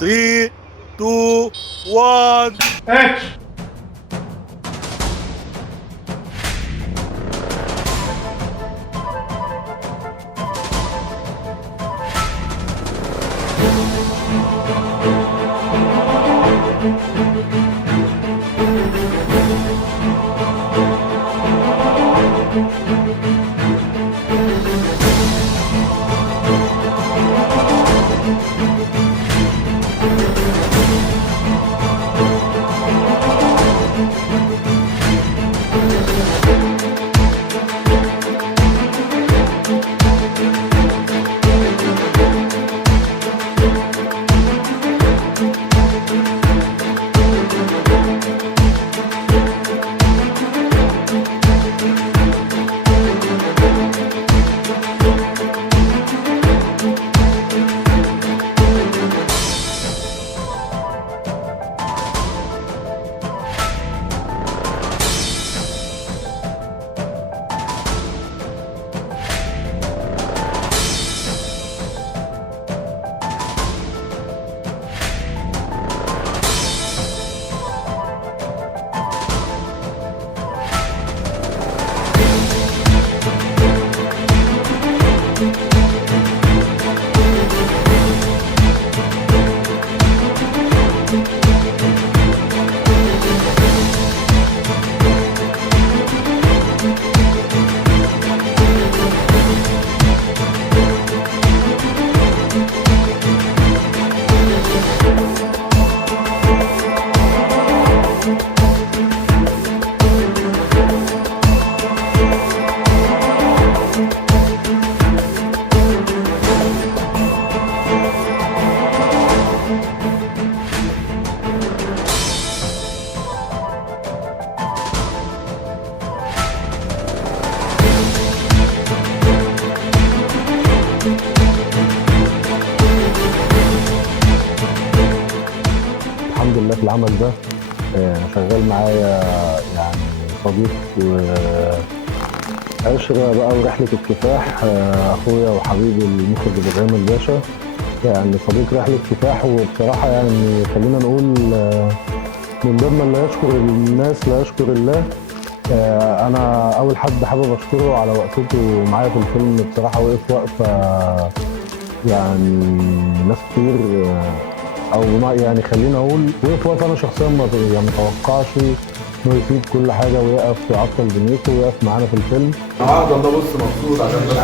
3 2 1 اكشن. الحمد لله في العمل ده. شغال معايا يعني صديق وعشرة بقى ورحلة الكفاح، أخويا وحبيبي المخرج إبراهيم الباشا، يعني صديق رحلة كفاح. وبصراحة يعني خلينا نقول من ضمن لا يشكر الناس لا يشكر الله. أنا أول حد حابب أشكره على وقفته معايا في الفيلم، بصراحة وقف وقفة يعني ناس كتير او ما يعني خلينا اقول وقف انا شخصيا ما يعني متوقعش انه يسيب كل حاجه ويقف ويعطل دنيته ويقف معانا في الفيلم. النهارده بص مبسوط عشان بس